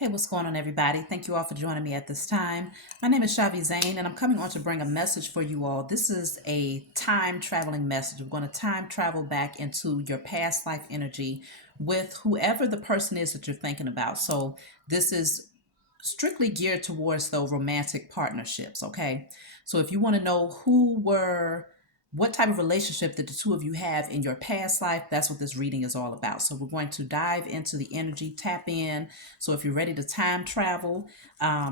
Hey, what's going on, everybody? Thank you all for joining me at this time. My name is Shavi Zane, and I'm coming on to bring a message for you all. This is a time traveling message. We're going to time travel back into your past life energy with whoever the person is that you're thinking about. So, this is strictly geared towards those romantic partnerships, okay? So if you want to know what type of relationship that the two of you have in your past life, that's what this reading is all about. So we're going to dive into the energy, tap in. So if you're ready to time travel,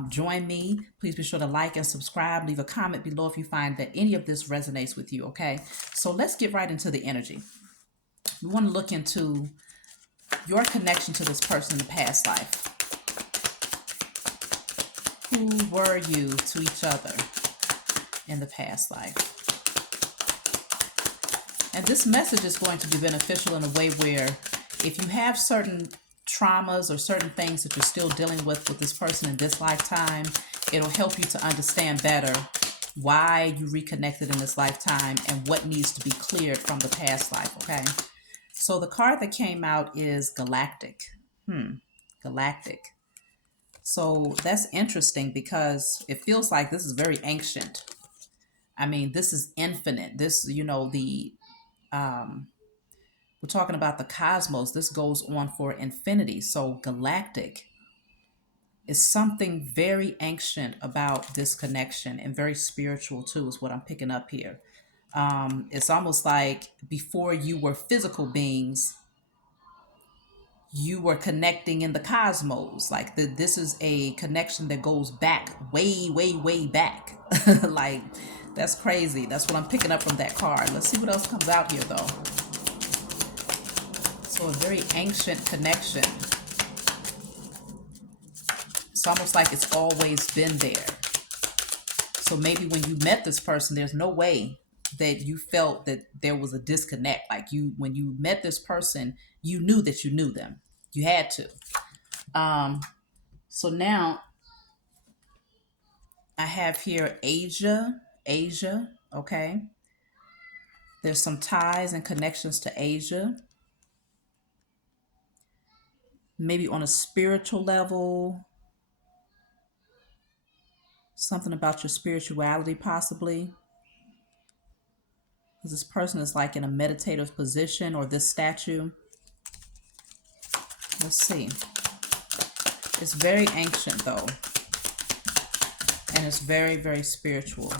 join me. Please be sure to like and subscribe. Leave a comment below if you find that any of this resonates with you, okay? So let's get right into the energy. We want to look into your connection to this person in the past life. Who were you to each other in the past life? And this message is going to be beneficial in a way where if you have certain traumas or certain things that you're still dealing with this person in this lifetime, it'll help you to understand better why you reconnected in this lifetime and what needs to be cleared from the past life, okay? So the card that came out is Galactic. Galactic. So that's interesting because it feels like this is very ancient. I mean, this is infinite. We're talking about the cosmos. This goes on for infinity. So galactic is something very ancient about this connection and very spiritual too, is what I'm picking up here. It's almost like before you were physical beings, you were connecting in the cosmos. Like this is a connection that goes back way, way, way back. Like that's crazy. That's what I'm picking up from that card. Let's see what else comes out here though. So a very ancient connection. It's almost like it's always been there. So maybe when you met this person, there's no way that you felt that there was a disconnect. Like when you met this person, you knew that you knew them. You had to. So now I have here Asia, okay? There's some ties and connections to Asia. Maybe on a spiritual level, something about your spirituality possibly. Because this person is like in a meditative position, or this statue. Let's see. It's very ancient though. And it's very, very spiritual.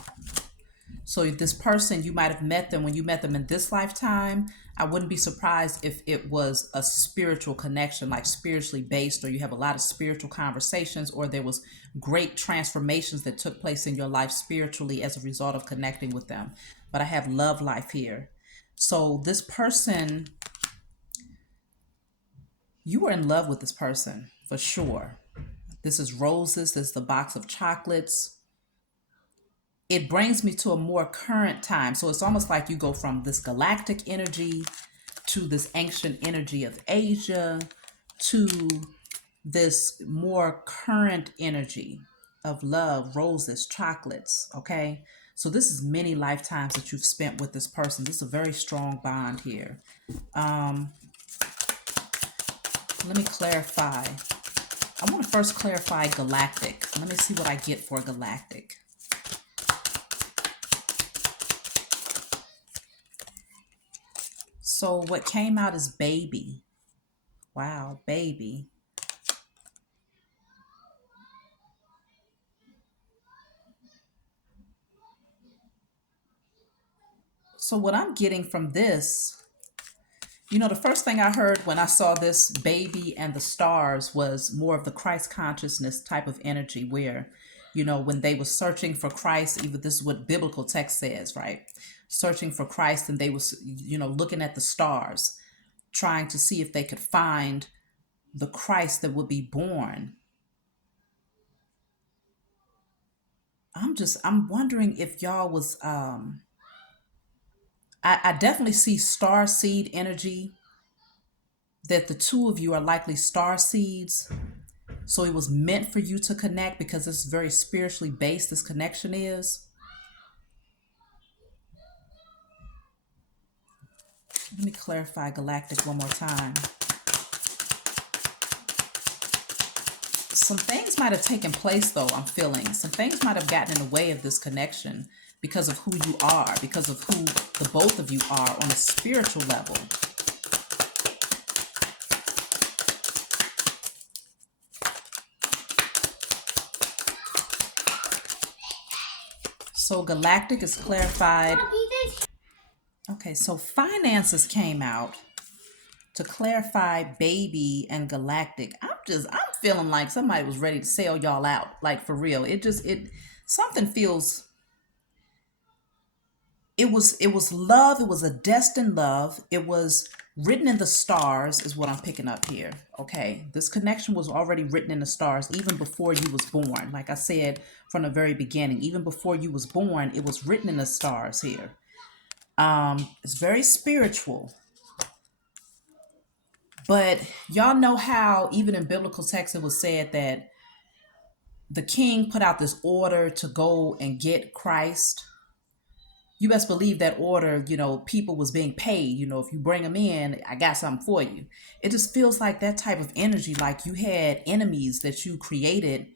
So this person, you might have met them when you met them in this lifetime. I wouldn't be surprised if it was a spiritual connection, like spiritually based, or you have a lot of spiritual conversations, or there was great transformations that took place in your life spiritually as a result of connecting with them. But I have love life here. So this person, you were in love with this person for sure. This is roses. This is the box of chocolates. It brings me to a more current time. So it's almost like you go from this galactic energy to this ancient energy of Asia to this more current energy of love, roses, chocolates. Okay. So this is many lifetimes that you've spent with this person. This is a very strong bond here. Let me clarify. I want to first clarify galactic. Let me see what I get for galactic. So what came out is baby. Wow, baby. So what I'm getting from this, the first thing I heard when I saw this baby and the stars was more of the Christ consciousness type of energy where, when they were searching for Christ, even this is what biblical text says, right? Searching for Christ, and they was, looking at the stars, trying to see if they could find the Christ that would be born. I'm wondering if y'all was I definitely see star seed energy, that the two of you are likely star seeds. So it was meant for you to connect because it's very spiritually based, this connection is. Let me clarify galactic one more time. some things might have taken place, though. I'm feeling some things might have gotten in the way of this connection because of who you are, because of who the both of you are on a spiritual level. So galactic is clarified. Okay, so finances came out to clarify baby and galactic. I'm feeling like somebody was ready to sell y'all out, like for real. It something feels, it was love, it was a destined love. It was written in the stars is what I'm picking up here. Okay. This connection was already written in the stars even before you was born. Like I said from the very beginning, even before you was born, it was written in the stars here. It's very spiritual. But y'all know how even in biblical text it was said that the king put out this order to go and get Christ. You best believe that order, people was being paid. If you bring them in, I got something for you. It just feels like that type of energy, like you had enemies that you created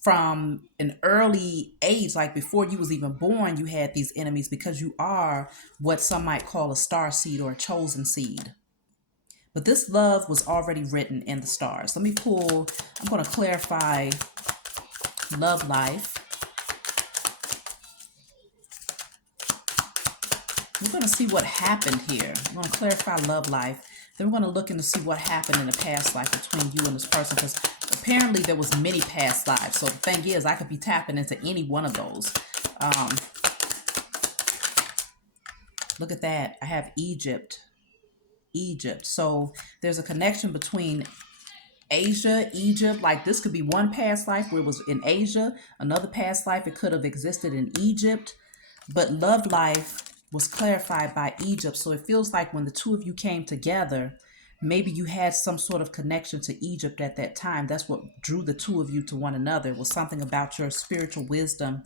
from an early age, like before you was even born, you had these enemies because you are what some might call a star seed or a chosen seed. But this love was already written in the stars. Let me pull, I'm going to clarify love life. We're going to see what happened here. I'm going to clarify love life. Then we're going to look into see what happened in the past life between you and this person, because apparently there was many past lives. So the thing is, I could be tapping into any one of those. Look at that. I have Egypt. So there's a connection between Asia, Egypt. Like this could be one past life where it was in Asia, another past life it could have existed in Egypt, but love life was clarified by Egypt. So it feels like when the two of you came together, maybe you had some sort of connection to Egypt at that time. That's what drew the two of you to one another. It was something about your spiritual wisdom.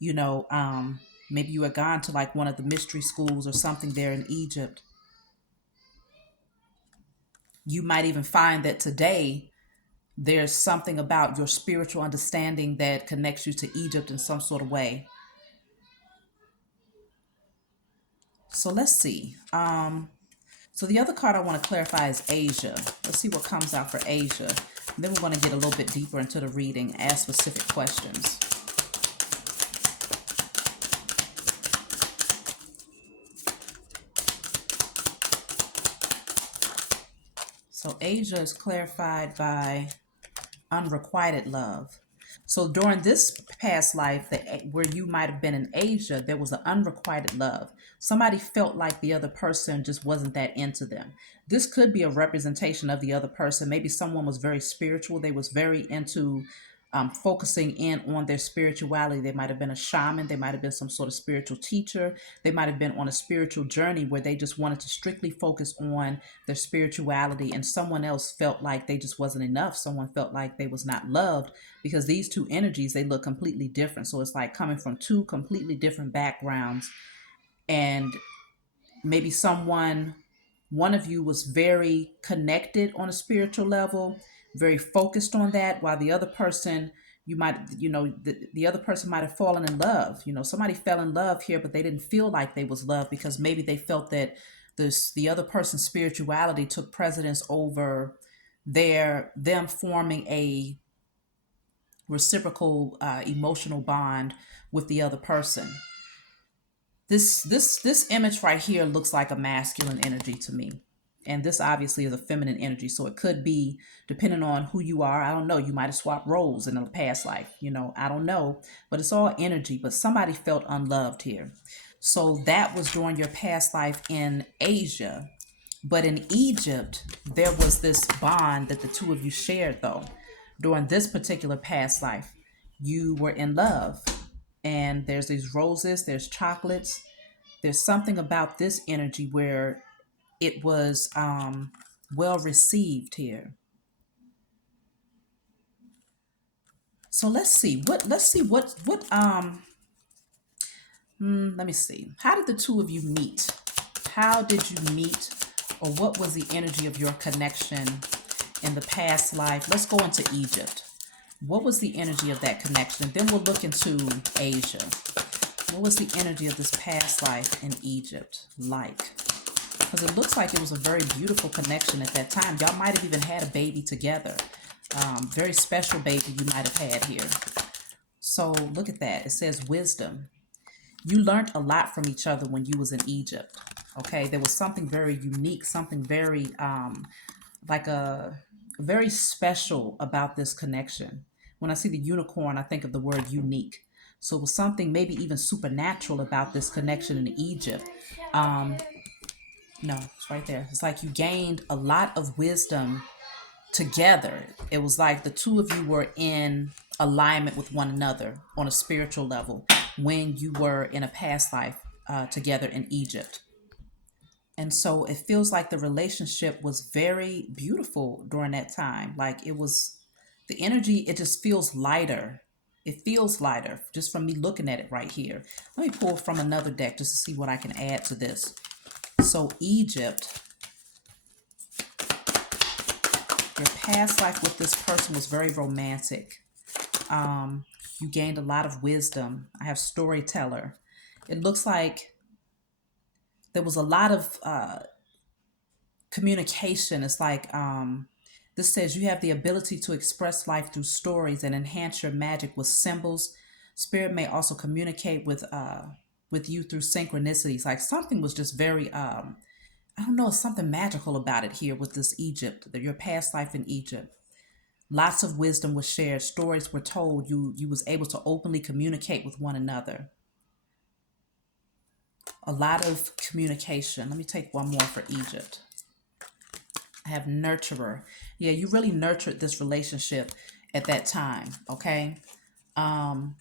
Maybe you had gone to like one of the mystery schools or something there in Egypt. You might even find that today there's something about your spiritual understanding that connects you to Egypt in some sort of way. So let's see. So the other card I want to clarify is Asia. Let's see what comes out for Asia. And then we're going to get a little bit deeper into the reading, ask specific questions. So Asia is clarified by unrequited love. So during this past life, where you might have been in Asia, there was an unrequited love. Somebody felt like the other person just wasn't that into them. This could be a representation of the other person. Maybe someone was very spiritual. They was very into focusing in on their spirituality. They might have been a shaman. They might have been some sort of spiritual teacher. They might have been on a spiritual journey where they just wanted to strictly focus on their spirituality, and someone else felt like they just wasn't enough. Someone felt like they was not loved, because these two energies, they look completely different. So it's like coming from two completely different backgrounds, and maybe one of you was very connected on a spiritual level, very focused on that, while the other person, the other person might have fallen in love. Somebody fell in love here, but they didn't feel like they was loved because maybe they felt that the other person's spirituality took precedence over them forming a reciprocal emotional bond with the other person. This image right here looks like a masculine energy to me, and this obviously is a feminine energy. So it could be, depending on who you are, I don't know, you might have swapped roles in a past life, I don't know, but it's all energy. But somebody felt unloved here. So that was during your past life in Asia. But in Egypt, there was this bond that the two of you shared, though. During this particular past life, you were in love. And there's these roses, there's chocolates. There's something about this energy where it was well received here. So let's see what let me see. How did the two of you meet? How did you meet, or what was the energy of your connection in the past life? Let's go into Egypt. What was the energy of that connection? Then we'll look into Asia. What was the energy of this past life in Egypt like? Because it looks like it was a very beautiful connection at that time. Y'all might have even had a baby together. Very special baby you might have had here. So look at that. It says wisdom. You learned a lot from each other when you was in Egypt. Okay, there was something very unique, something very like a very special about this connection. When I see the unicorn, I think of the word unique. So it was something maybe even supernatural about this connection in Egypt. Um, no, it's right there. It's like you gained a lot of wisdom together. It was like the two of you were in alignment with one another on a spiritual level when you were in a past life together in Egypt. And so it feels like the relationship was very beautiful during that time. Like it was the energy, it just feels lighter. It feels lighter just from me looking at it right here. Let me pull from another deck just to see what I can add to this. So Egypt, your past life with this person was very romantic. You gained a lot of wisdom. I have storyteller. It looks like there was a lot of communication. It's like this says you have the ability to express life through stories and enhance your magic with symbols. Spirit may also communicate with you through synchronicities. Like something was just very I don't know, something magical about it here with this Egypt, your past life in Egypt. Lots of wisdom was shared, stories were told, you was able to openly communicate with one another. A lot of communication. Let me take one more for Egypt. I have nurturer. Yeah, you really nurtured this relationship at that time, okay? Um,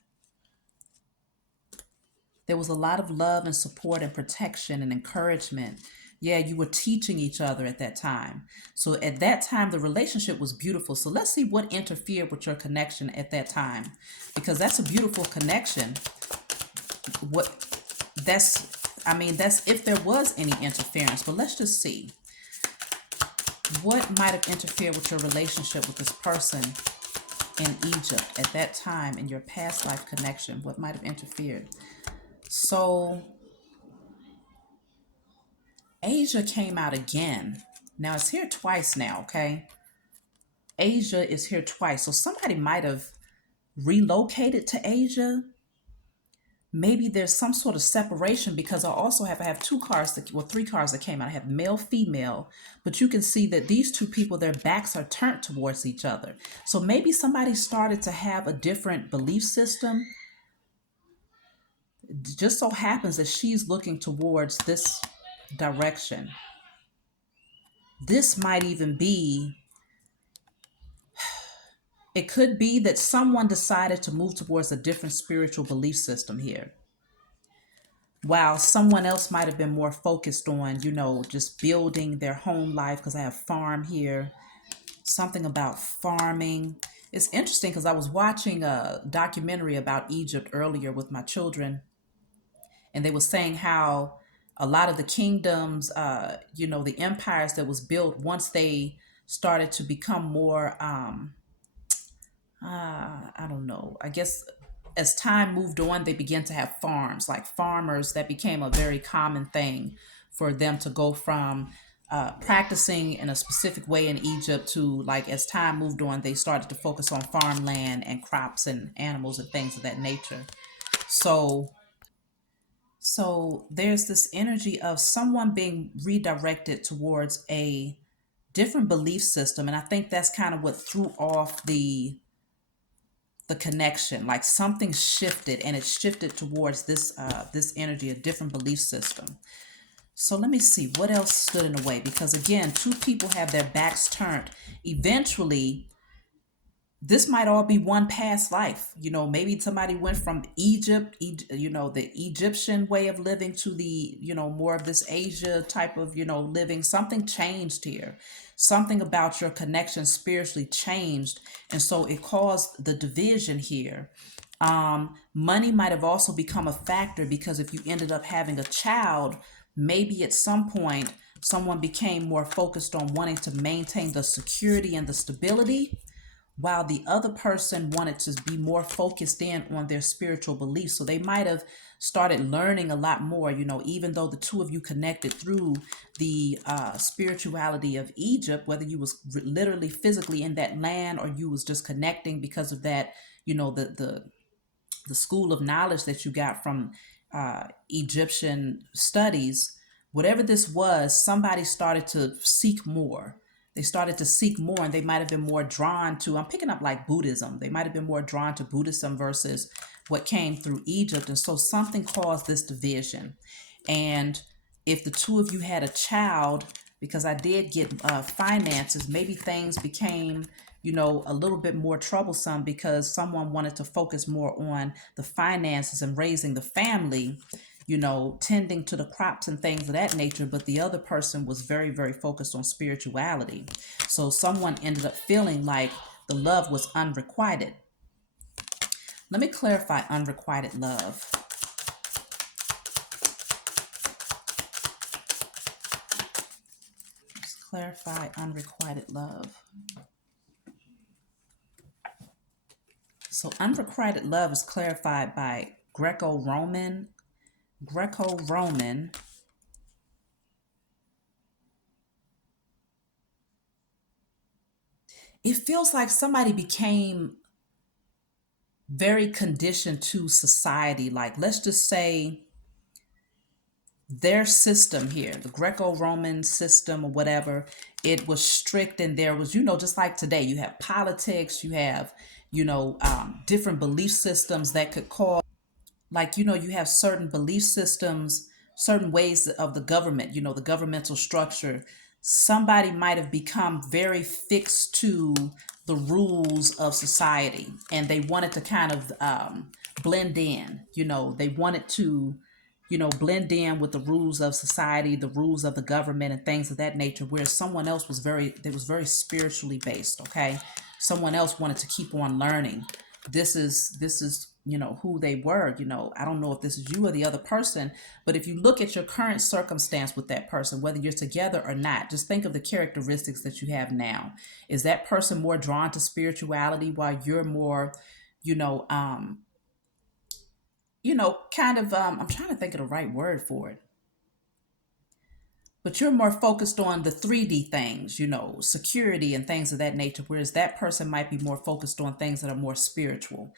there was a lot of love and support and protection and encouragement. Yeah, you were teaching each other at that time. So at that time, the relationship was beautiful. So let's see what interfered with your connection at that time, because that's a beautiful connection. What that's, I mean, that's if there was any interference, but let's just see what might have interfered with your relationship with this person in Egypt at that time in your past life connection. What might have interfered? So Asia came out again. Now it's here twice now, okay? Asia is here twice. So somebody might have relocated to Asia. Maybe there's some sort of separation because I have two cards that, well, three cards that came out. I have male, female, but you can see that these two people, their backs are turned towards each other. So maybe somebody started to have a different belief system. It just so happens that she's looking towards this direction. This might even be, it could be that someone decided to move towards a different spiritual belief system here, while someone else might have been more focused on, just building their home life. Because I have farm here, something about farming. It's interesting because I was watching a documentary about Egypt earlier with my children, and they were saying how a lot of the kingdoms, the empires that was built once they started to become more I don't know. I guess as time moved on, they began to have farms, like farmers. That became a very common thing for them to go from practicing in a specific way in Egypt to, like, as time moved on, they started to focus on farmland and crops and animals and things of that nature. So, so there's this energy of someone being redirected towards a different belief system, and I think that's kind of what threw off the connection. Like something shifted, and it shifted towards this energy, a different belief system. So let me see what else stood in the way, because again, two people have their backs turned. Eventually, this might all be one past life. Maybe somebody went from the Egyptian way of living to the, more of this Asia type of, living. Something changed here. Something about your connection spiritually changed. And so it caused the division here. Money might have also become a factor, because if you ended up having a child, maybe at some point someone became more focused on wanting to maintain the security and the stability, while the other person wanted to be more focused in on their spiritual beliefs. So they might have started learning a lot more, even though the two of you connected through the spirituality of Egypt, whether you was literally physically in that land or you was just connecting because of that, the school of knowledge that you got from Egyptian studies, whatever this was, somebody started to seek more. They started to seek more, and they might have been more drawn to, I'm picking up like Buddhism. They might have been more drawn to Buddhism versus what came through Egypt. And so something caused this division. And if the two of you had a child, because I did get finances, maybe things became, a little bit more troublesome because someone wanted to focus more on the finances and raising the family, tending to the crops and things of that nature. But the other person was very, very focused on spirituality. So someone ended up feeling like the love was unrequited. Let me clarify unrequited love. Let's clarify unrequited love. So unrequited love is clarified by Greco-Roman. It feels like somebody became very conditioned to society. Like, let's just say their system here, the Greco-Roman system or whatever, it was strict, and there was, just like today, you have politics, you have, different belief systems that could cause, like, you have certain belief systems, certain ways of the government, the governmental structure. Somebody might have become very fixed to the rules of society, and they wanted to kind of blend in. They wanted to blend in with the rules of society, the rules of the government and things of that nature, whereas someone else was very spiritually based. Okay. Someone else wanted to keep on learning. This is who they were. I don't know if this is you or the other person, but if you look at your current circumstance with that person, whether you're together or not, just think of the characteristics that you have now. Is that person more drawn to spirituality while you're more, kind of, I'm trying to think of the right word for it. But you're more focused on the 3D things, security and things of that nature, whereas that person might be more focused on things that are more spiritual.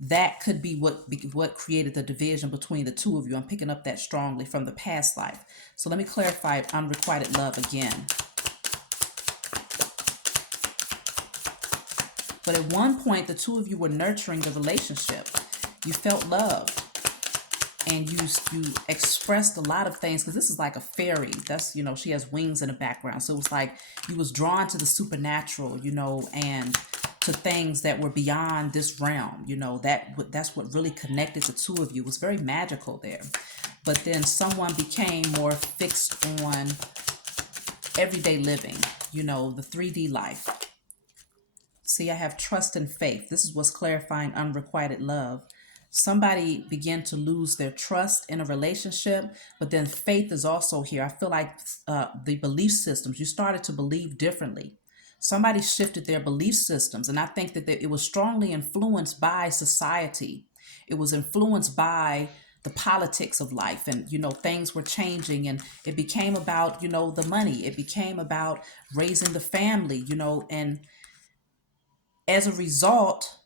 That could be what created the division between the two of you. I'm picking up that strongly from the past life. So let me clarify unrequited love again. But at one point, the two of you were nurturing the relationship. You felt love. And you expressed a lot of things, because this is like a fairy. That's, she has wings in the background. So it was like you was drawn to the supernatural, and to things that were beyond this realm. That's what really connected the two of you. It was very magical there. But then someone became more fixed on everyday living, the 3D life. See, I have trust and faith. This is what's clarifying unrequited love. Somebody began to lose their trust in a relationship, but then faith is also here. I feel like the belief systems, you started to believe differently. Somebody shifted their belief systems, and I think that it was strongly influenced by society. It was influenced by the politics of life, and things were changing, and it became about the money. It became about raising the family, and as a result,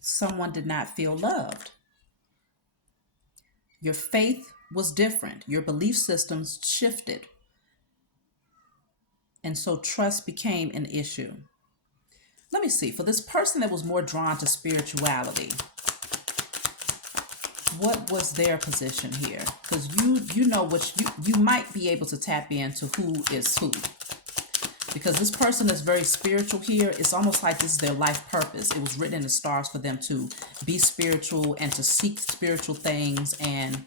someone did not feel loved. Your faith was different. Your belief systems shifted. And so trust became an issue. Let me see. For this person that was more drawn to spirituality, what was their position here? Because you know what you might be able to tap into who is who. Because this person is very spiritual here. It's almost like this is their life purpose. It was written in the stars for them to be spiritual and to seek spiritual things, and,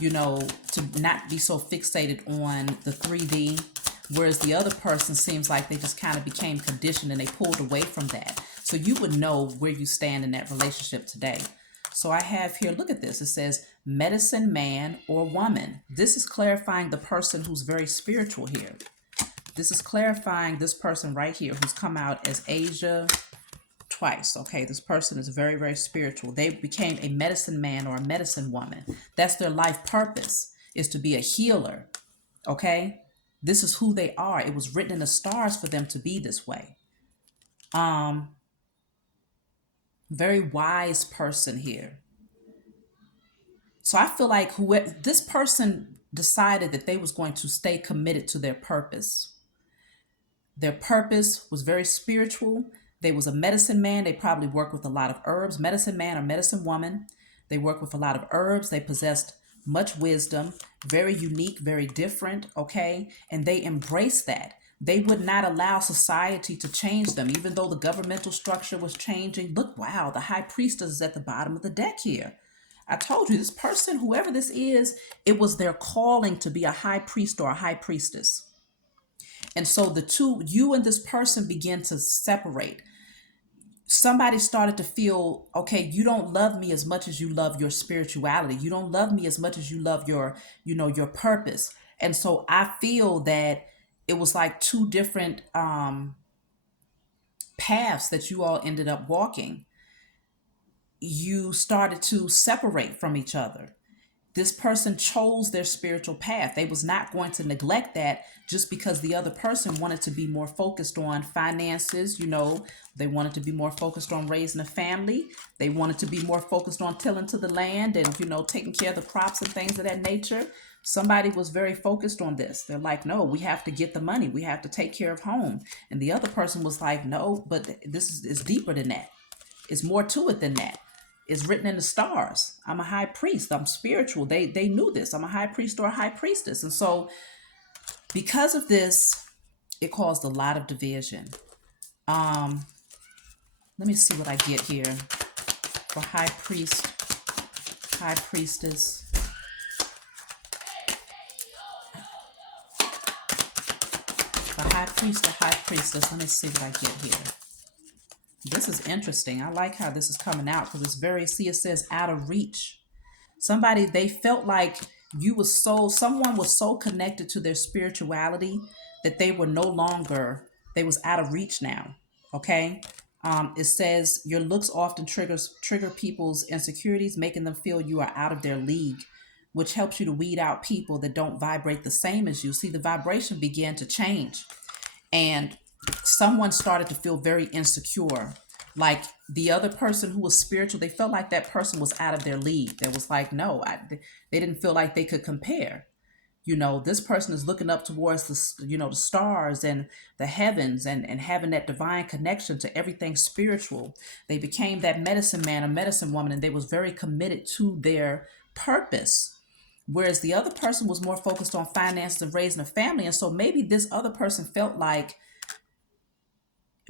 to not be so fixated on the 3D. Whereas the other person seems like they just kind of became conditioned and they pulled away from that. So you would know where you stand in that relationship today. So I have here, look at this. It says medicine man or woman. This is clarifying the person who's very spiritual here. This is clarifying this person right here who's come out as Asia twice. Okay, this person is very, very spiritual. They became a medicine man or a medicine woman. That's their life purpose, is to be a healer. Okay, this is who they are. It was written in the stars for them to be this way. Very wise person here. So I feel like whoever this person decided that they was going to stay committed to their purpose. Their purpose was very spiritual. They was a medicine man. They probably worked with a lot of herbs. Medicine man or medicine woman. They worked with a lot of herbs. They possessed much wisdom, very unique, very different, okay? And they embraced that. They would not allow society to change them, even though the governmental structure was changing. Look, wow, the high priestess is at the bottom of the deck here. I told you, this person, whoever this is, it was their calling to be a high priest or a high priestess. And so the two, you and this person begin to separate. Somebody started to feel, okay, you don't love me as much as you love your spirituality. You don't love me as much as you love your, your purpose. And so I feel that it was like two different paths that you all ended up walking. You started to separate from each other. This person chose their spiritual path. They was not going to neglect that just because the other person wanted to be more focused on finances. They wanted to be more focused on raising a family. They wanted to be more focused on tilling to the land and, taking care of the crops and things of that nature. Somebody was very focused on this. They're like, no, we have to get the money. We have to take care of home. And the other person was like, no, but this is deeper than that. It's more to it than that. It's written in the stars. I'm a high priest. I'm spiritual. They knew this. I'm a high priest or a high priestess. And so because of this, it caused a lot of division. Let me see what I get here for high priest, high priestess. For high priest or high priestess, let me see what I get here. This is interesting. I like how this is coming out because it's very, see, it says out of reach. Somebody, they felt like someone was so connected to their spirituality that they were no longer, they was out of reach now. Okay. It says your looks often trigger people's insecurities, making them feel you are out of their league, which helps you to weed out people that don't vibrate the same as you. See, the vibration began to change. And someone started to feel very insecure. Like the other person who was spiritual, they felt like that person was out of their league. That was like, no, they didn't feel like they could compare. This person is looking up towards the stars and the heavens and having that divine connection to everything spiritual. They became that medicine man or medicine woman, and they was very committed to their purpose. Whereas the other person was more focused on finances and raising a family. And so maybe this other person felt like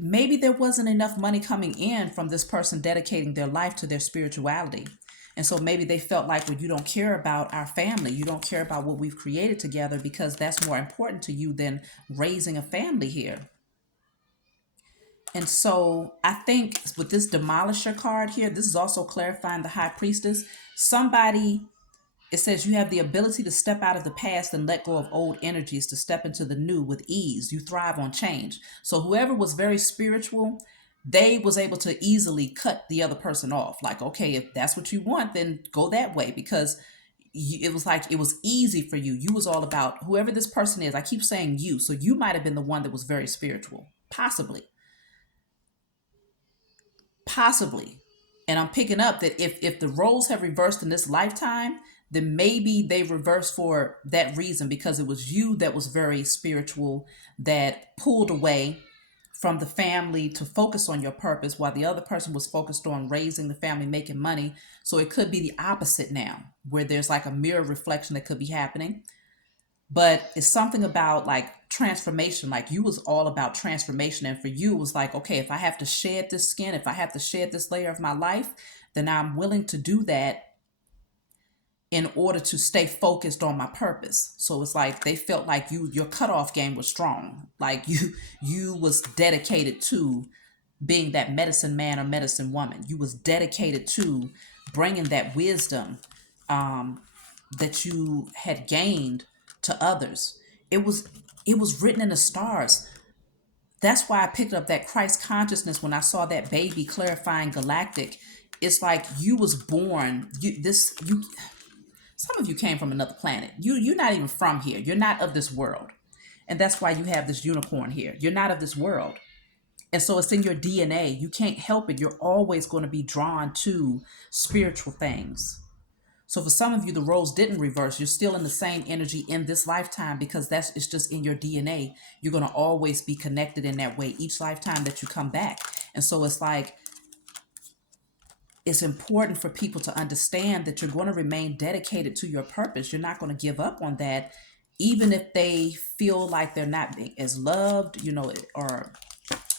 maybe there wasn't enough money coming in from this person dedicating their life to their spirituality. And so maybe they felt like, well, you don't care about our family. You don't care about what we've created together because that's more important to you than raising a family here. And so I think with this demolisher card here, this is also clarifying the high priestess. It says you have the ability to step out of the past and let go of old energies to step into the new with ease. You thrive on change. So whoever was very spiritual, they was able to easily cut the other person off. Like, okay, if that's what you want, then go that way, because it was like it was easy for you. You was all about whoever this person is. I keep saying you. So you might have been the one that was very spiritual. Possibly. And I'm picking up that if the roles have reversed in this lifetime, then maybe they reversed for that reason, because it was you that was very spiritual, that pulled away from the family to focus on your purpose, while the other person was focused on raising the family, making money. So it could be the opposite now, where there's like a mirror reflection that could be happening. But it's something about like transformation. Like you was all about transformation, and for you it was like, okay, if I have to shed this skin, if I have to shed this layer of my life, then I'm willing to do that in order to stay focused on my purpose. So it's like they felt like your cutoff game was strong. Like you was dedicated to being that medicine man or medicine woman. You was dedicated to bringing that wisdom that you had gained to others. It was It was written in the stars. That's why I picked up that Christ consciousness when I saw that baby clarifying galactic. It's like you was born. You. Some of you came from another planet. You're not even from here. You're not of this world, and that's why you have this unicorn here. You're not of this world, and so it's in your DNA. You can't help it. You're always going to be drawn to spiritual things. So for some of you, the roles didn't reverse. You're still in the same energy in this lifetime because that's it's just in your DNA. You're going to always be connected in that way each lifetime that you come back. And so it's like it's important for people to understand that you're going to remain dedicated to your purpose. You're not going to give up on that, even if they feel like they're not being as loved, or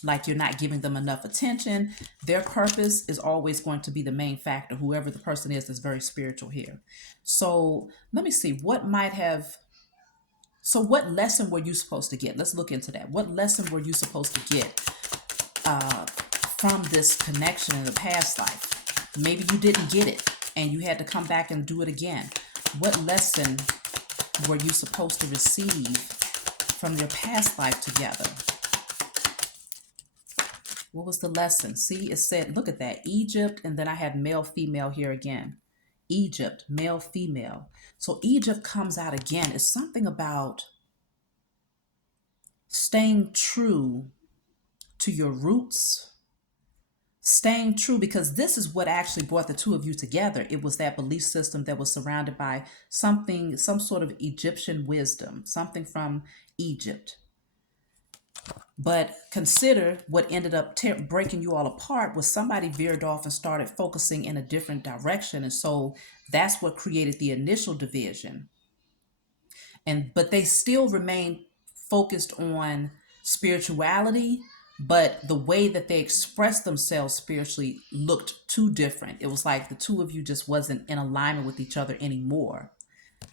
like you're not giving them enough attention. Their purpose is always going to be the main factor, whoever the person is that's very spiritual here. So let me see what lesson were you supposed to get? Let's look into that. What lesson were you supposed to get from this connection in the past life? Maybe you didn't get it and you had to come back and do it again. What lesson were you supposed to receive from your past life together? What was the lesson? See, it said, look at that, Egypt, and then I had male, female here again. Egypt, male, female. So Egypt comes out again. It's something about staying true to your roots, staying true, because this is what actually brought the two of you together. It was that belief system that was surrounded by something, some sort of Egyptian wisdom, something from Egypt. But consider what ended up breaking you all apart was somebody veered off and started focusing in a different direction. And so that's what created the initial division. But they still remained focused on spirituality, but the way that they expressed themselves spiritually looked too different. It was like the two of you just wasn't in alignment with each other anymore.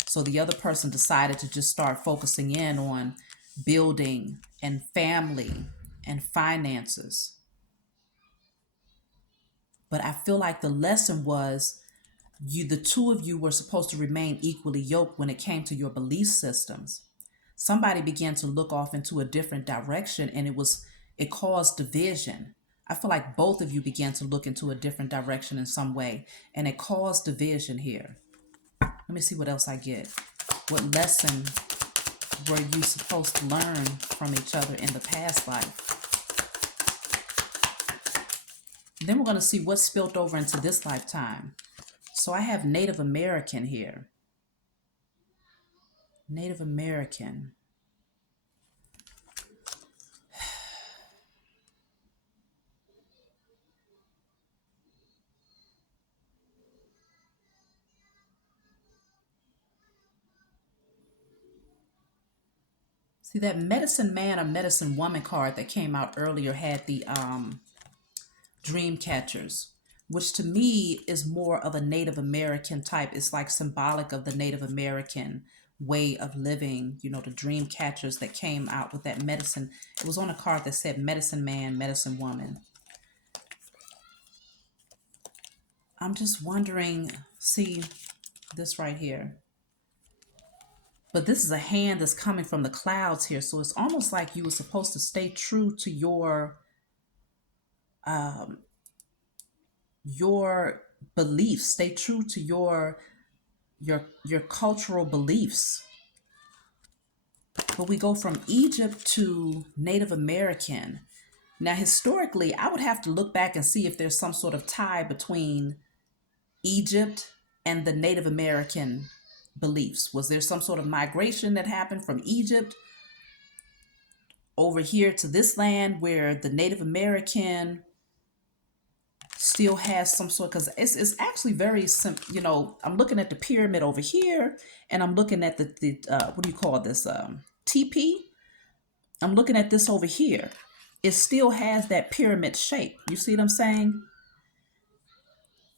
So the other person decided to just start focusing in on building and family and finances. But I feel like the lesson was the two of you were supposed to remain equally yoked when it came to your belief systems. Somebody began to look off into a different direction, and it caused division. I feel like both of you began to look into a different direction in some way, and it caused division here. Let me see what else I get. What lesson were you supposed to learn from each other in the past life? Then we're going to see what spilled over into this lifetime. So I have Native American here. Native American. See, that medicine man or medicine woman card that came out earlier had the dream catchers, which to me is more of a Native American type. It's like symbolic of the Native American way of living, the dream catchers that came out with that medicine. It was on a card that said medicine man, medicine woman. I'm just wondering, see this right here. But this is a hand that's coming from the clouds here. So it's almost like you were supposed to stay true to your beliefs, stay true to your cultural beliefs. But we go from Egypt to Native American. Now, historically, I would have to look back and see if there's some sort of tie between Egypt and the Native American beliefs. Was there some sort of migration that happened from Egypt over here to this land where the Native American still has some sort, because it's actually very simple. I'm looking at the pyramid over here, and I'm looking at the what do you call this, TP. I'm looking at this over here. It still has that pyramid shape. You see what I'm saying?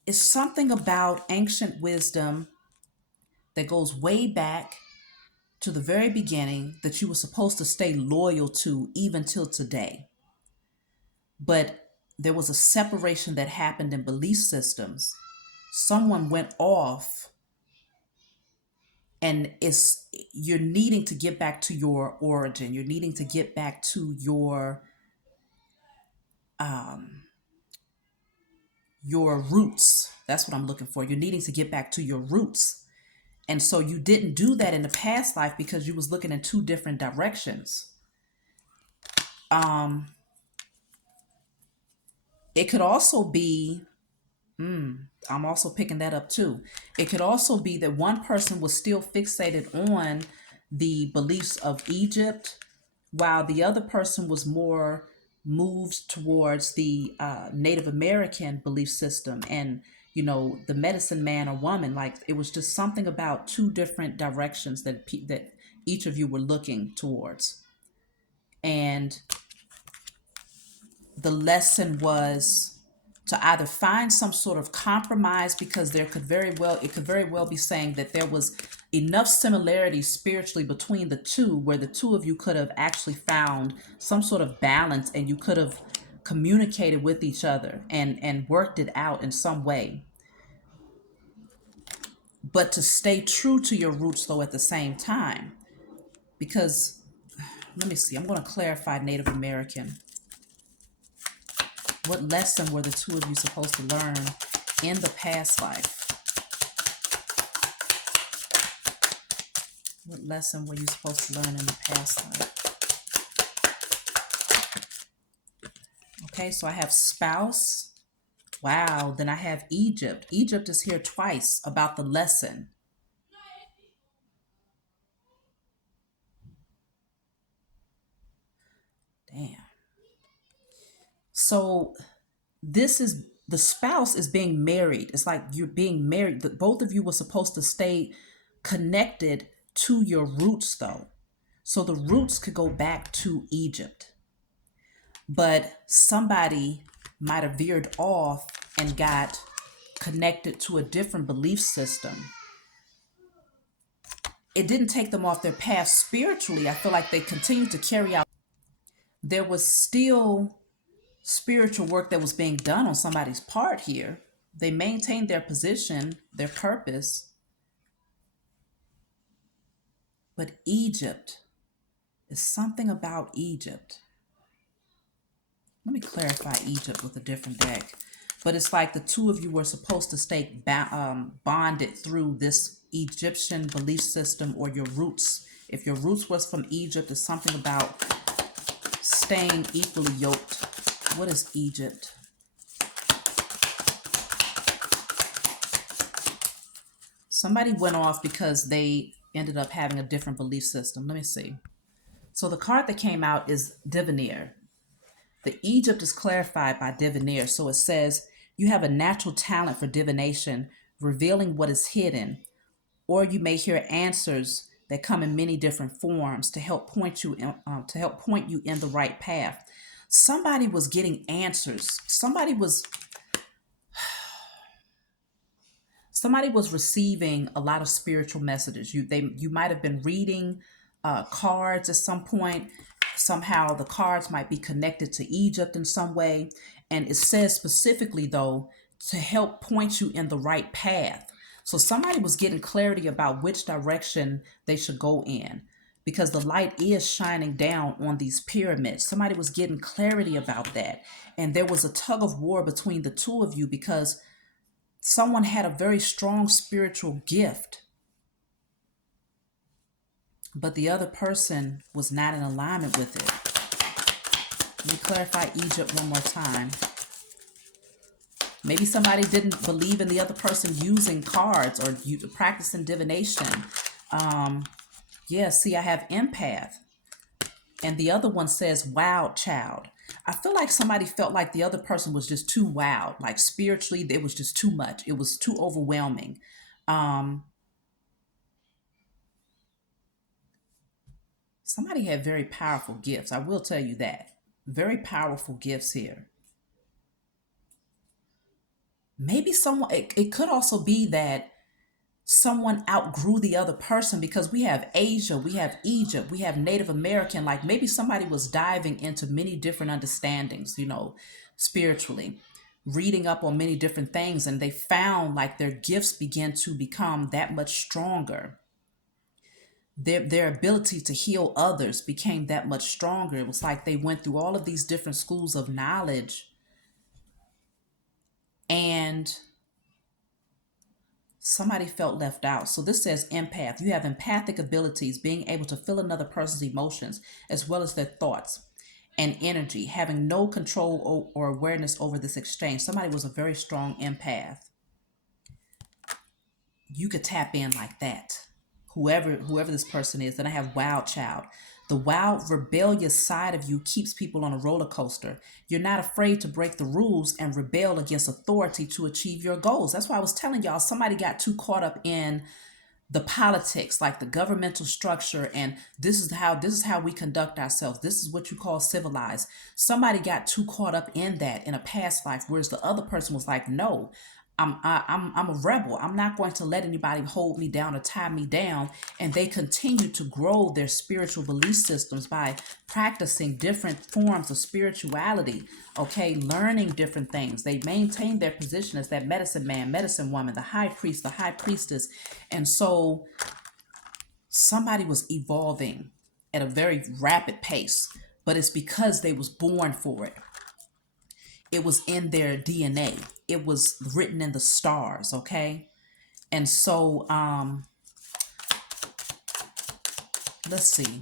It's something about ancient wisdom that goes way back to the very beginning that you were supposed to stay loyal to even till today. But there was a separation that happened in belief systems. Someone went off And you're needing to get back to your origin. You're needing to get back to um, your roots. That's what I'm looking for. You're needing to get back to your roots. And so you didn't do that in the past life because you was looking in two different directions. Um, it could also be, I'm also picking that up too. It could also be that one person was still fixated on the beliefs of Egypt, while the other person was more moved towards the Native American belief system and, the medicine man or woman. Like it was just something about two different directions that each of you were looking towards. And the lesson was to either find some sort of compromise, because it could very well be saying that there was enough similarity spiritually between the two where the two of you could have actually found some sort of balance, and you could have communicated with each other and worked it out in some way. But to stay true to your roots though at the same time, because let me see, I'm going to clarify Native American. What lesson were the two of you supposed to learn in the past life? What lesson were you supposed to learn in the past life? Okay, so I have spouse. Wow, then I have Egypt. Egypt is here twice about the lesson. Damn. So this is the spouse is being married. It's like you're being married. Both of you were supposed to stay connected to your roots though. So the roots could go back to Egypt. But somebody might have veered off and got connected to a different belief system. It didn't take them off their path spiritually. I feel like they continued to carry out. There was still spiritual work that was being done on somebody's part here. They maintained their position, their purpose. But Egypt is something about Egypt. Let me clarify Egypt with a different deck. But it's like the two of you were supposed to stay bonded through this Egyptian belief system, or your roots. If your roots was from Egypt, it's something about staying equally yoked. What is Egypt? Somebody went off because they ended up having a different belief system. Let me see. So the card that came out is Diviner. The Egypt is clarified by Diviner. So it says, you have a natural talent for divination, revealing what is hidden, or you may hear answers that come in many different forms to help point you in the right path. Somebody was getting answers. Somebody was receiving a lot of spiritual messages. You might have been reading cards at some point. Somehow the cards might be connected to Egypt in some way. And it says specifically, though, to help point you in the right path. So somebody was getting clarity about which direction they should go in, because the light is shining down on these pyramids. Somebody was getting clarity about that. And there was a tug of war between the two of you, because someone had a very strong spiritual gift, but the other person was not in alignment with it. Let me clarify Egypt one more time. Maybe somebody didn't believe in the other person using cards or practicing divination. Yeah, see, I have empath. And the other one says wild child. I feel like somebody felt like the other person was just too wild. Like spiritually, it was just too much. It was too overwhelming. Somebody had very powerful gifts. I will tell you that. Very powerful gifts here. Maybe it could also be that someone outgrew the other person, because we have Asia, we have Egypt, we have Native American. Like maybe somebody was diving into many different understandings, spiritually, reading up on many different things, and they found like their gifts began to become that much stronger. their ability to heal others became that much stronger. It was like they went through all of these different schools of knowledge, and somebody felt left out. So this says empath. You have empathic abilities, being able to feel another person's emotions as well as their thoughts and energy, having no control or awareness over this exchange. Somebody was a very strong empath. You could tap in like that. Whoever this person is. Then I have wild child. The wild, rebellious side of you keeps people on a roller coaster. You're not afraid to break the rules and rebel against authority to achieve your goals. That's why I was telling y'all, somebody got too caught up in the politics, like the governmental structure, and this is how we conduct ourselves. This is what you call civilized. Somebody got too caught up in that in a past life, whereas the other person was like, no, I'm a rebel. I'm not going to let anybody hold me down or tie me down. And they continue to grow their spiritual belief systems by practicing different forms of spirituality. Okay, learning different things. They maintain their position as that medicine man, medicine woman, the high priest, the high priestess. And so somebody was evolving at a very rapid pace, but it's because they was born for it. It was in their DNA. It was written in the stars, okay? And so let's see.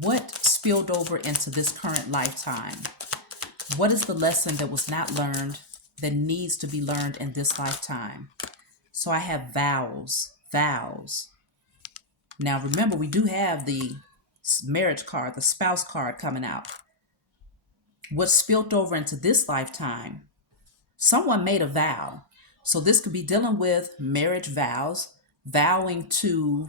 What spilled over into this current lifetime? What is the lesson that was not learned that needs to be learned in this lifetime? So I have vows, vows. Now remember, we do have the marriage card, the spouse card coming out. What spilled over into this lifetime? Someone made a vow. So this could be dealing with marriage vows, vowing to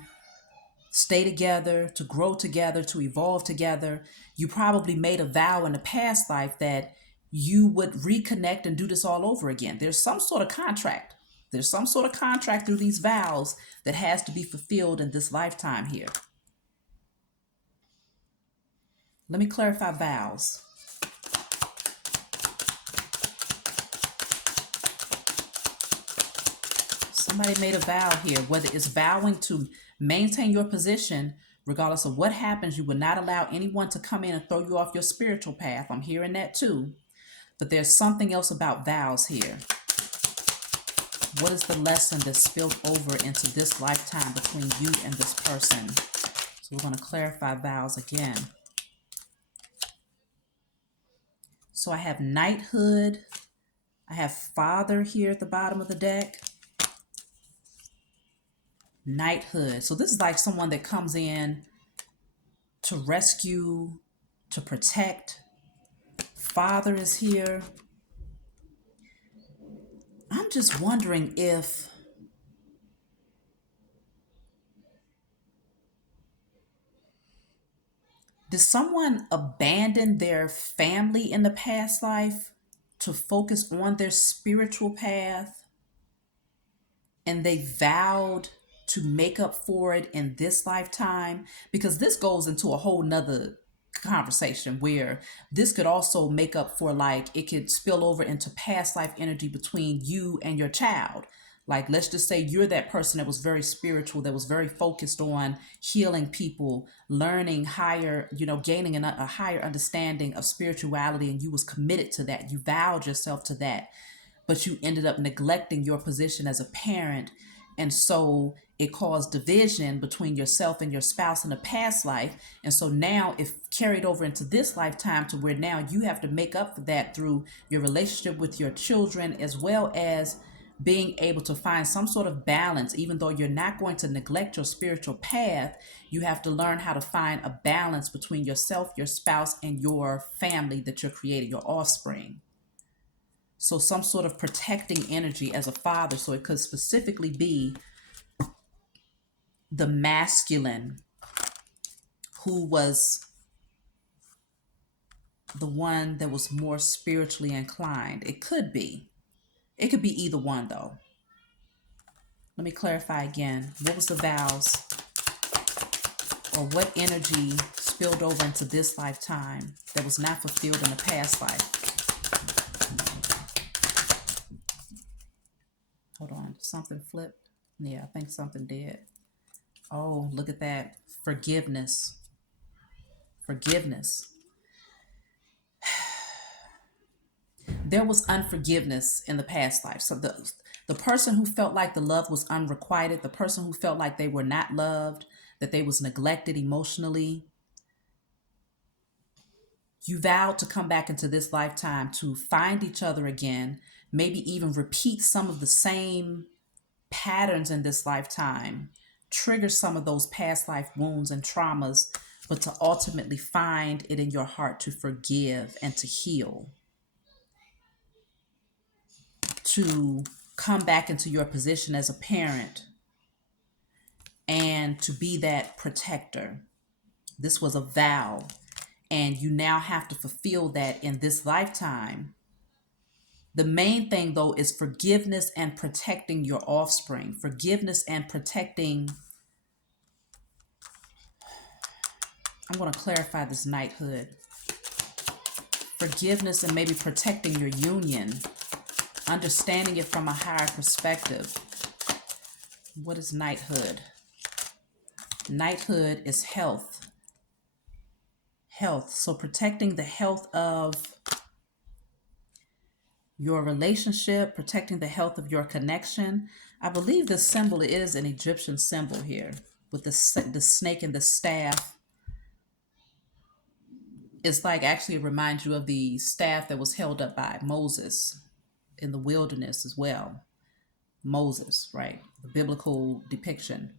stay together, to grow together, to evolve together. You probably made a vow in a past life that you would reconnect and do this all over again. There's some sort of contract. There's some sort of contract through these vows that has to be fulfilled in this lifetime here. Let me clarify vows. Somebody made a vow here, whether it's vowing to maintain your position, regardless of what happens, you will not allow anyone to come in and throw you off your spiritual path. I'm hearing that too. But there's something else about vows here. What is the lesson that spilled over into this lifetime between you and this person? So we're going to clarify vows again. So I have knighthood. I have father here at the bottom of the deck. Knighthood. So this is like someone that comes in to rescue, to protect. Father is here. I'm just wondering if did someone abandon their family in the past life to focus on their spiritual path? And they vowed to make up for it in this lifetime, because this goes into a whole nother conversation where this could also make up for, like, it could spill over into past life energy between you and your child. Like, let's just say you're that person that was very spiritual, that was very focused on healing people, learning higher, gaining a higher understanding of spirituality, and you was committed to that. You vowed yourself to that, but you ended up neglecting your position as a parent. And so it caused division between yourself and your spouse in a past life. And so now it carried over into this lifetime to where now you have to make up for that through your relationship with your children, as well as being able to find some sort of balance. Even though you're not going to neglect your spiritual path, you have to learn how to find a balance between yourself, your spouse, and your family that you're creating, your offspring. So some sort of protecting energy as a father. So it could specifically be the masculine who was the one that was more spiritually inclined. It could be. It could be either one though. Let me clarify again. What was the vows? Or what energy spilled over into this lifetime that was not fulfilled in the past life? Hold on, something flipped. Yeah, I think something did. Oh, look at that. Forgiveness. Forgiveness. There was unforgiveness in the past life. So the person who felt like the love was unrequited, the person who felt like they were not loved, that they was neglected emotionally, you vowed to come back into this lifetime to find each other again, maybe even repeat some of the same patterns in this lifetime, trigger some of those past life wounds and traumas, but to ultimately find it in your heart to forgive and to heal, to come back into your position as a parent and to be that protector. This was a vow, and you now have to fulfill that in this lifetime. The main thing, though, is forgiveness and protecting your offspring, forgiveness and protecting. I'm going to clarify this knighthood. Forgiveness and maybe protecting your union, understanding it from a higher perspective. What is knighthood? Knighthood is health. Health. So protecting the health of your relationship, protecting the health of your connection. I believe this symbol is an Egyptian symbol here with the snake and the staff. It's like actually it reminds you of the staff that was held up by Moses in the wilderness as well. Moses, right? The biblical depiction.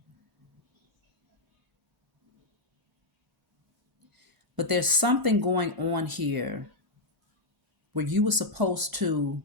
But there's something going on here where you were supposed to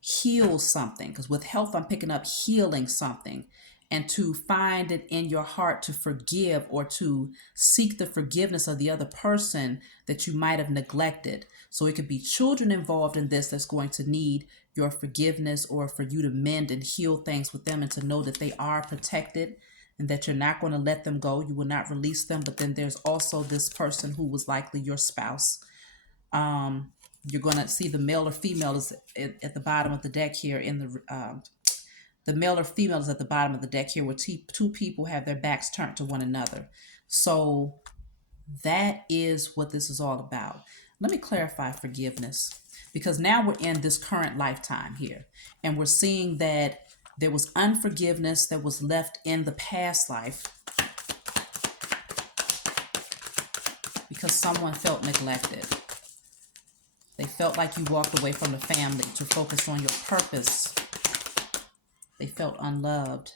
heal something, because with health I'm picking up healing something, and to find it in your heart to forgive or to seek the forgiveness of the other person that you might have neglected. So it could be children involved in this that's going to need your forgiveness, or for you to mend and heal things with them and to know that they are protected and that you're not going to let them go. You will not release them. But then there's also this person who was likely your spouse. You're going to see the male or female is at the bottom of the deck here in the male or female is at the bottom of the deck here, where two people have their backs turned to one another. So that is what this is all about. Let me clarify forgiveness, because now we're in this current lifetime here, and we're seeing that there was unforgiveness that was left in the past life because someone felt neglected. They felt like you walked away from the family to focus on your purpose. They felt unloved.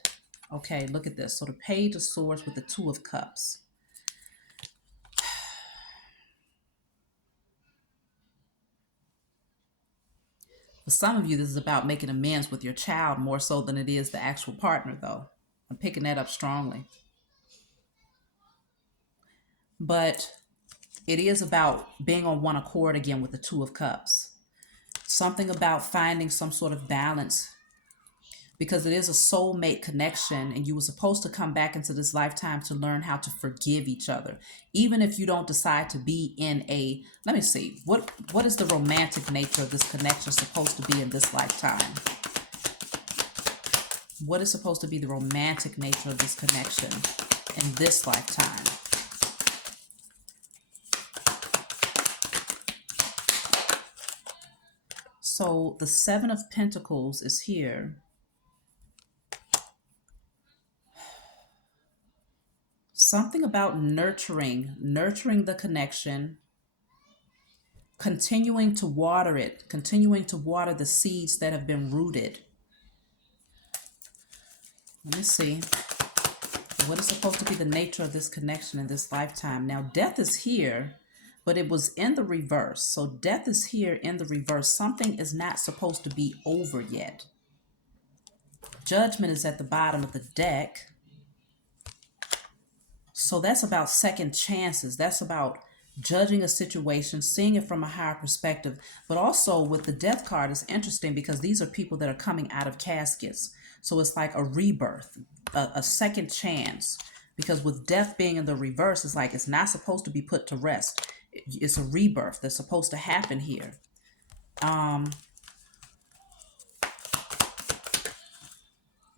Okay, look at this. So the Page of Swords with the Two of Cups. For some of you, this is about making amends with your child more so than it is the actual partner, though. I'm picking that up strongly. But it is about being on one accord again with the Two of Cups. Something about finding some sort of balance, because it is a soulmate connection, and you were supposed to come back into this lifetime to learn how to forgive each other. Even if you don't decide to be in a, let me see, what is the romantic nature of this connection supposed to be in this lifetime? What is supposed to be the romantic nature of this connection in this lifetime? So the Seven of Pentacles is here. Something about nurturing the connection, continuing to water it, continuing to water the seeds that have been rooted. Let me see. What is supposed to be the nature of this connection in this lifetime? Now, death is here, but it was in the reverse. So death is here in the reverse. Something is not supposed to be over yet. Judgment is at the bottom of the deck. So that's about second chances. That's about judging a situation, seeing it from a higher perspective. But also with the death card, it's interesting because these are people that are coming out of caskets. So it's like a rebirth, a second chance. Because with death being in the reverse, it's like it's not supposed to be put to rest. It's a rebirth that's supposed to happen here.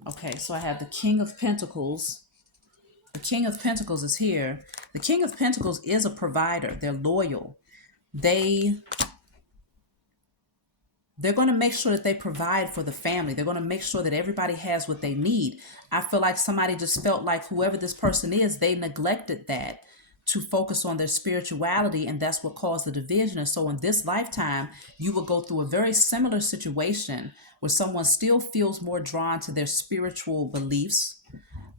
Okay, so I have the King of Pentacles The King of Pentacles is here. The King of Pentacles is a provider. They're loyal. They're going to make sure that they provide for the family. They're going to make sure that everybody has what they need. I feel like somebody just felt like whoever this person is, they neglected that to focus on their spirituality, and that's what caused the division. And so in this lifetime, you will go through a very similar situation where someone still feels more drawn to their spiritual beliefs.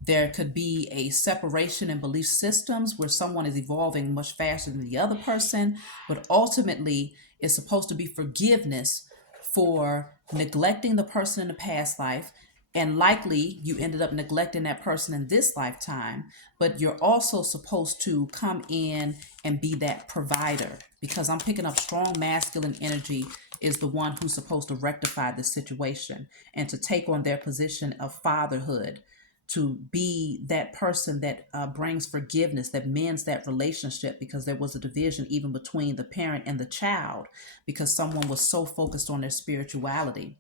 There could be a separation in belief systems where someone is evolving much faster than the other person, but ultimately it's supposed to be forgiveness for neglecting the person in the past life. And likely you ended up neglecting that person in this lifetime, but you're also supposed to come in and be that provider, because I'm picking up strong masculine energy is the one who's supposed to rectify this situation and to take on their position of fatherhood, to be that person that brings forgiveness, that mends that relationship, because there was a division even between the parent and the child because someone was so focused on their spirituality.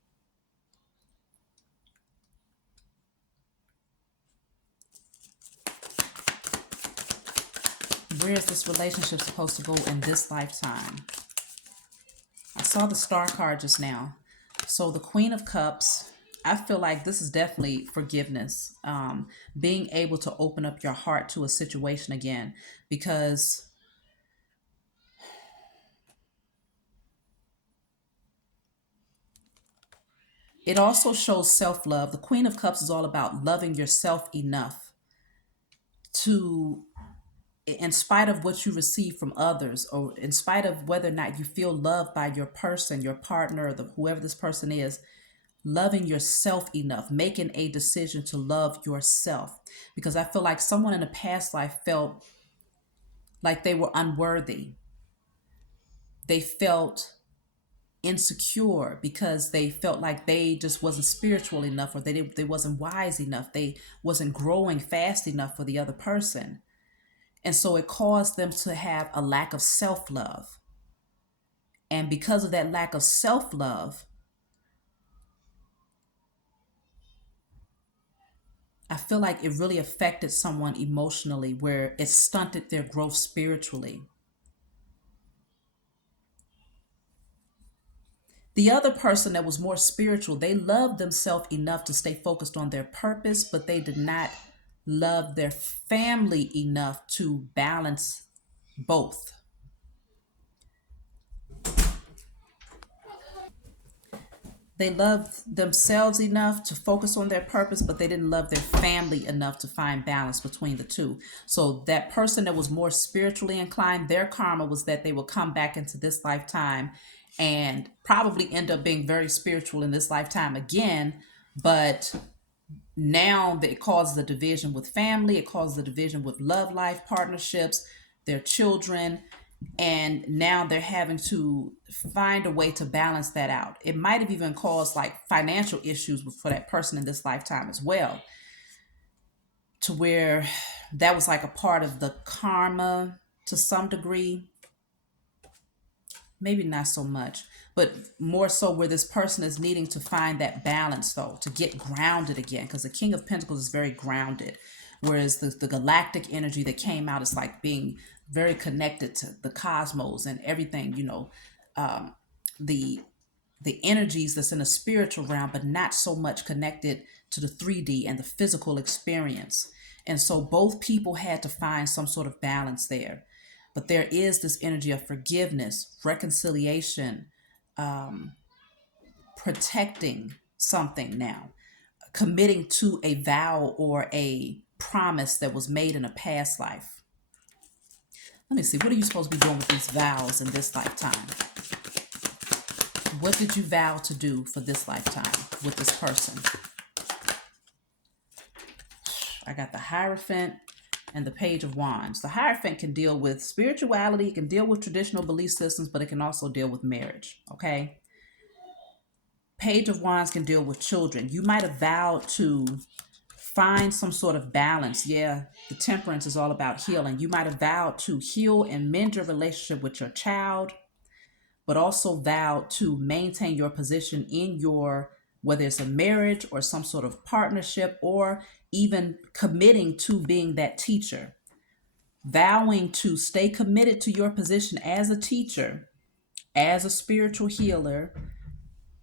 Where is this relationship supposed to go in this lifetime? I saw the Star card just now. So the Queen of Cups, I feel like this is definitely forgiveness. Being able to open up your heart to a situation again, because it also shows self-love. The Queen of Cups is all about loving yourself enough to, in spite of what you receive from others, or in spite of whether or not you feel loved by your person, your partner, or whoever this person is, loving yourself enough, making a decision to love yourself. Because I feel like someone in a past life felt like they were unworthy. They felt insecure because they felt like they just wasn't spiritual enough, or they wasn't wise enough. They wasn't growing fast enough for the other person. And so it caused them to have a lack of self-love. And because of that lack of self-love, I feel like it really affected someone emotionally, where it stunted their growth spiritually. The other person that was more spiritual, they loved themselves enough to stay focused on their purpose, but they did not love their family enough to balance both. They loved themselves enough to focus on their purpose, but they didn't love their family enough to find balance between the two. So that person that was more spiritually inclined, their karma was that they will come back into this lifetime and probably end up being very spiritual in this lifetime again. But now it causes a division with family, it causes a division with love life partnerships, their children, and now they're having to find a way to balance that out. It might have even caused like financial issues for that person in this lifetime as well, to where that was like a part of the karma to some degree. Maybe not so much, but more so where this person is needing to find that balance though, to get grounded again, because the King of Pentacles is very grounded, whereas the galactic energy that came out is like being very connected to the cosmos and everything, the the energies that's in the spiritual realm, but not so much connected to the 3D and the physical experience. And so both people had to find some sort of balance there. But there is this energy of forgiveness, reconciliation, protecting something now, committing to a vow or a promise that was made in a past life. Let me see, what are you supposed to be doing with these vows in this lifetime? What did you vow to do for this lifetime with this person? I got the Hierophant and the Page of Wands. The Hierophant can deal with spirituality, it can deal with traditional belief systems, but it can also deal with marriage, okay? Page of Wands can deal with children. You might have vowed to find some sort of balance. Yeah, the Temperance is all about healing. You might have vowed to heal and mend your relationship with your child, but also vowed to maintain your position in your, whether it's a marriage or some sort of partnership, or even committing to being that teacher, vowing to stay committed to your position as a teacher, as a spiritual healer,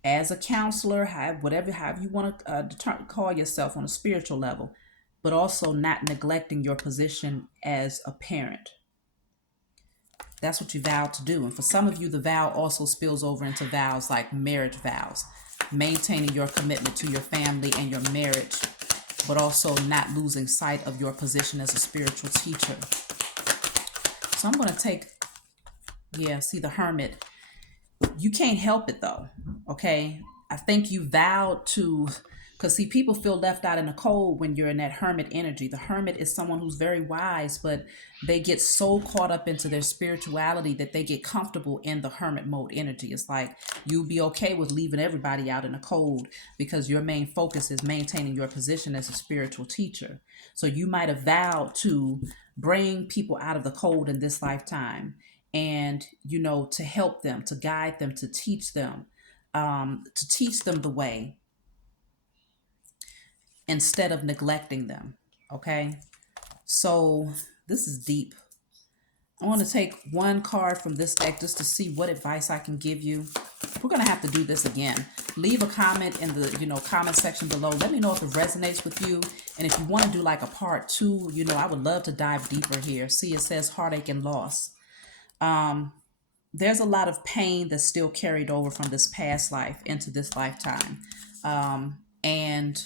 as a counselor, however you want to call yourself on a spiritual level, but also not neglecting your position as a parent. That's what you vowed to do. And for some of you, the vow also spills over into vows like marriage vows, maintaining your commitment to your family and your marriage, but also not losing sight of your position as a spiritual teacher. So I'm going to take, see the Hermit. You can't help it though, okay? I think you vowed to, because see, people feel left out in the cold when you're in that Hermit energy. The Hermit is someone who's very wise, but they get so caught up into their spirituality that they get comfortable in the Hermit mode energy. It's like you'll be okay with leaving everybody out in the cold because your main focus is maintaining your position as a spiritual teacher. So you might have vowed to bring people out of the cold in this lifetime, and to help them, to guide them, to teach them the way instead of neglecting them. Okay, so this is deep. I want to take one card from this deck just to see what advice I can give you. We're gonna have to do this again. Leave a comment in the comment section below. Let me know if it resonates with you, and if you want to do like a part 2, I would love to dive deeper here. See, it says heartache and loss. There's a lot of pain that's still carried over from this past life into this lifetime. And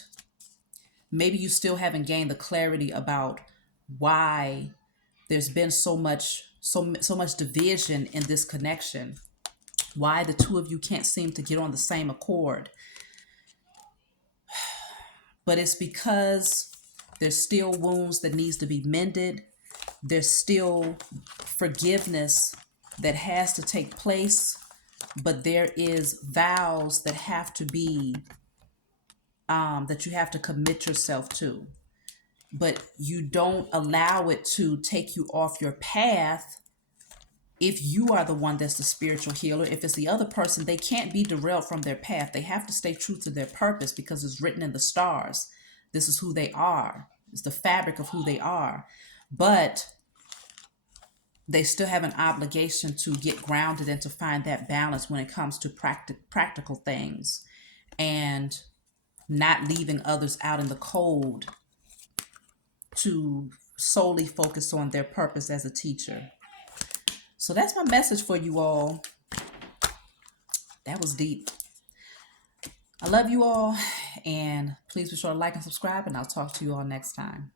maybe you still haven't gained the clarity about why there's been so much division in this connection, why the two of you can't seem to get on the same accord. But it's because there's still wounds that needs to be mended. There's still forgiveness that has to take place, but there is vows that have to be that you have to commit yourself to, but you don't allow it to take you off your path. If you are the one that's the spiritual healer, if it's the other person, they can't be derailed from their path. They have to stay true to their purpose because it's written in the stars. This is who they are. It's the fabric of who they are. But they still have an obligation to get grounded and to find that balance when it comes to practical things, and not leaving others out in the cold to solely focus on their purpose as a teacher. So that's my message for you all. That was deep. I love you all, and please be sure to like and subscribe, and I'll talk to you all next time.